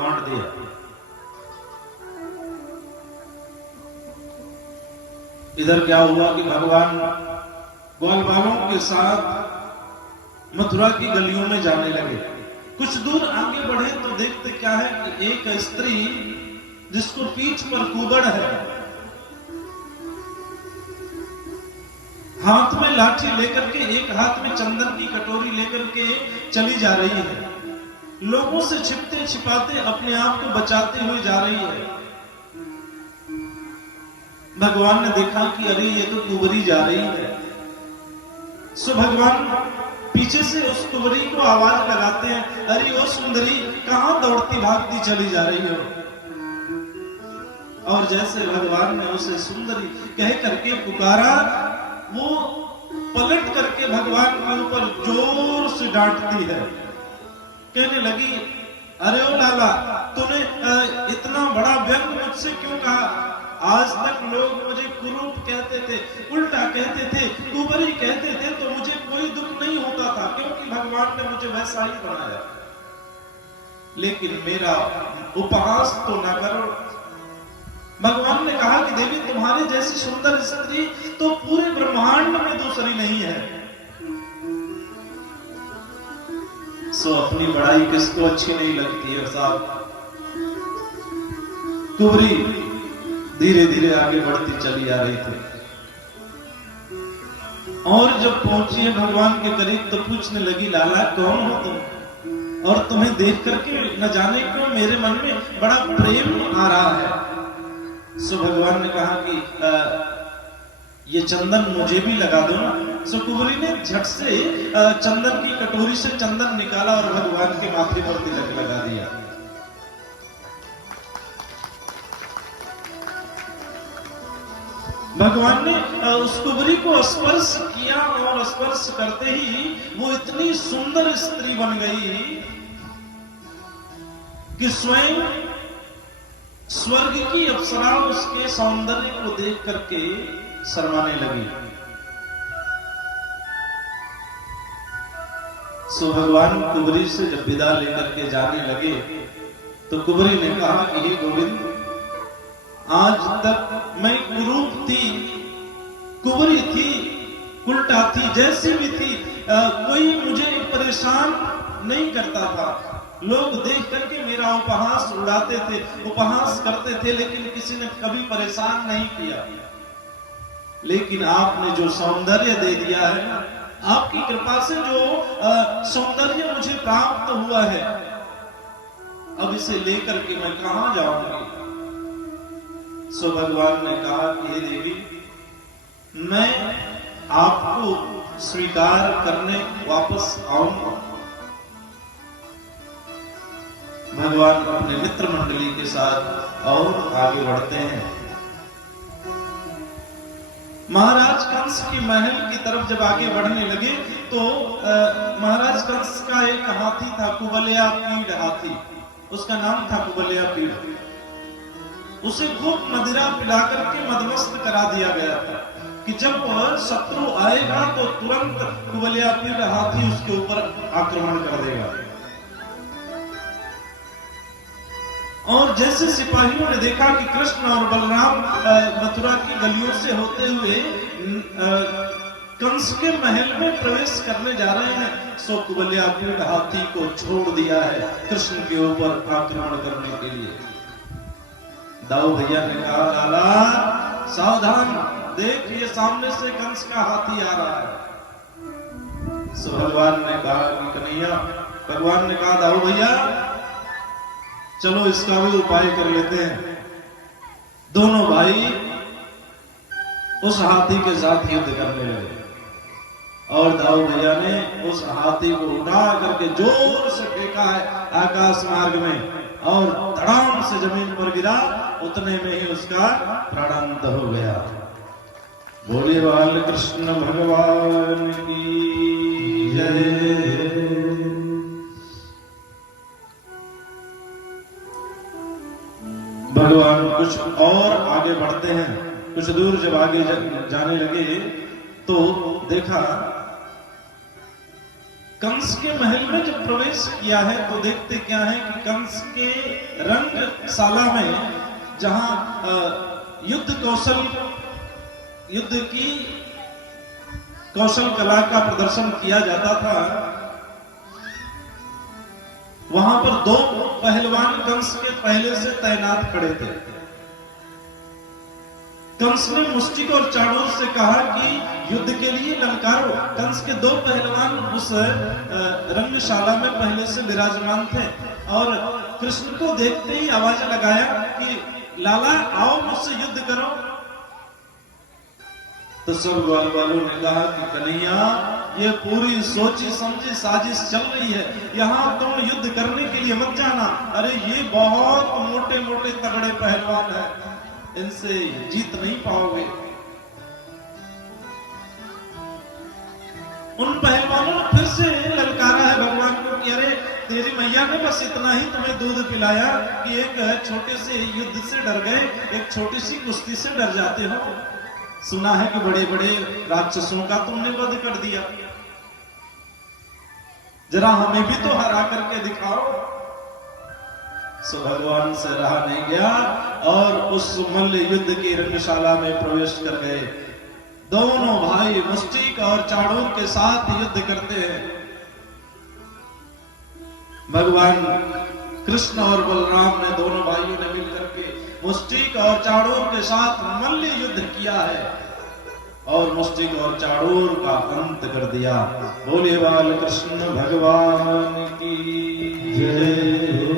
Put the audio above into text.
बांट दिया। इधर क्या हुआ कि भगवान ग्वाल बालों के साथ मथुरा की गलियों में जाने लगे। कुछ दूर आगे बढ़े तो देखते क्या है कि एक स्त्री जिसको पीठ पर कुबड़ है, हाथ में लाठी लेकर के, एक हाथ में चंदन की कटोरी लेकर के चली जा रही है। लोगों से छिपते छिपाते अपने आप को बचाते हुए जा रही है। भगवान ने देखा कि अरे ये तो कुंवरी जा रही है। सो भगवान पीछे से उस कुंवरी को आवाज लगाते हैं, अरे ओ सुंदरी, कहां दौड़ती भागती चली जा रही हो। और जैसे भगवान ने उसे सुंदरी कह करके पुकारा, वो पलट करके भगवान के ऊपर जोर से डांटती है। कहने लगी, अरे ओ लाला, तूने इतना बड़ा व्यंग मुझसे क्यों कहा? आज तक लोग मुझे कुरूप कहते थे, उल्टा कहते थे, कुंवरी कहते थे, तो मुझे कोई दुख नहीं होता था, क्योंकि भगवान ने मुझे वैसा ही बनाया। लेकिन मेरा उपहास तो न करो। भगवान ने कहा कि देवी, तुम्हारे जैसी सुंदर स्त्री तो पूरे ब्रह्मांड में दूसरी नहीं है। सो अपनी बड़ाई किसको अच्छी नहीं लगती है साहब। कुंवरी धीरे धीरे आगे बढ़ती चली आ रही थी, और जब पहुंची है भगवान के करीब तो पूछने लगी, लाला कौन हो तुम? और तुम्हें देख करके न जाने क्यों मेरे मन में बड़ा प्रेम आ रहा है। सो भगवान ने कहा कि ये चंदन मुझे भी लगा दो ना। सो कुंवरी ने झट से चंदन की कटोरी से चंदन निकाला और भगवान के माथे पर तिलक लगा दिया। भगवान ने उस कुंवरी को स्पर्श किया, और स्पर्श करते ही वो इतनी सुंदर स्त्री बन गई कि स्वयं स्वर्ग की अप्सरा उसके सौंदर्य को देख करके शर्माने लगी। सो भगवान कुंवरी से जब विदा लेकर के जाने लगे तो कुंवरी ने कहा कि हे गोविंद, आज तक मैं कुरूप थी, कुंवरी थी, उल्टा थी, जैसी भी थी, कोई मुझे परेशान नहीं करता था। लोग देख करके मेरा उपहास उड़ाते थे, उपहास करते थे, लेकिन किसी ने कभी परेशान नहीं किया। लेकिन आपने जो सौंदर्य दे दिया है, आपकी कृपा से जो सौंदर्य मुझे प्राप्त हुआ है, अब इसे लेकर के मैं कहां जाऊंगी? सो भगवान ने कहा कि हे देवी, मैं आपको स्वीकार करने वापस आऊंगा। भगवान अपने मित्र मंडली के साथ और आगे बढ़ते हैं। महाराज कंस की महल की तरफ जब आगे बढ़ने लगे तो महाराज कंस का एक हाथी था, कुबलिया पीड़ हाथी, उसका नाम था कुबलिया पीड़। उसे खूब मदिरा पिला करके मदमस्त करा दिया गया था कि जब शत्रु आएगा तो तुरंत कुबलिया पीड़ हाथी उसके ऊपर आक्रमण कर देगा। और जैसे सिपाहियों ने देखा कि कृष्ण और बलराम मथुरा की गलियों से होते हुए कंस के महल में प्रवेश करने जा रहे हैं, सो कुबलिया पीड़ हाथी को छोड़ दिया है कृष्ण के ऊपर आक्रमण करने के लिए। दाऊ भैया ने कहा, लाला सावधान, देख ये सामने से कंस का हाथी आ रहा है। सो भगवान ने कहा कि कन्हैया, भगवान ने कहा, दाऊ भैया चलो इसका भी उपाय कर लेते हैं। दोनों भाई उस हाथी के साथ युद्ध करने लगे, और दाऊ भैया ने उस हाथी को उठा करके जोर से फेंका है आकाश मार्ग में, और धड़ाम से जमीन पर गिरा। उतने में ही उसका प्राणांत हो गया। बोले बाल कृष्ण भगवान की जय। भगवान कुछ और आगे बढ़ते हैं। कुछ दूर जब आगे जाने लगे तो देखा कंस के महल में जब प्रवेश किया है तो देखते क्या है कि कंस के रंगशाला में जहां युद्ध की कौशल कला का प्रदर्शन किया जाता था, वहां पर दो पहलवान कंस के पहले से तैनात खड़े थे। कंस ने मुष्टिक और चाणूर से कहा कि युद्ध के लिए ललकारो। कंस के दो पहलवान उस रंगशाला में पहले से विराजमान थे और कृष्ण को देखते ही आवाज लगाया कि लाला आओ मुझसे युद्ध करो। तो सब ग्वाल वालों ने कहा कि कन्हैया ये पूरी सोची समझी साजिश चल रही है, यहाँ तुम युद्ध करने के लिए मत जाना। अरे ये बहुत मोटे मोटे तगड़े पहलवान हैं, इनसे जीत नहीं पाओगे। उन पहलवानों ने फिर से ललकारा है भगवान को कि अरे तेरी मैया ने बस इतना ही तुम्हें दूध पिलाया कि एक छोटे से युद्ध से डर गए, एक छोटी सी कुश्ती से डर जाते हो। सुना है कि बड़े बड़े राक्षसों का तुमने वध कर दिया, जरा हमें भी तो हरा करके दिखाओ। सो भगवान से रहा नहीं गया और उस मल्ल युद्ध की रंगशाला में प्रवेश कर गए। दोनों भाई मुष्टिक और चाणूर के साथ युद्ध करते हैं। भगवान कृष्ण और बलराम ने दोनों भाइयों ने मिलकर के मुष्टिक और चाणूर के साथ मल्ल युद्ध किया है और मुष्टिक और चाणूर का अंत कर दिया। बोले बाल कृष्ण भगवान की जय।